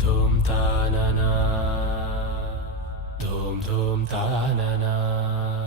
Dhoom ta na na Dhum dhum ta na na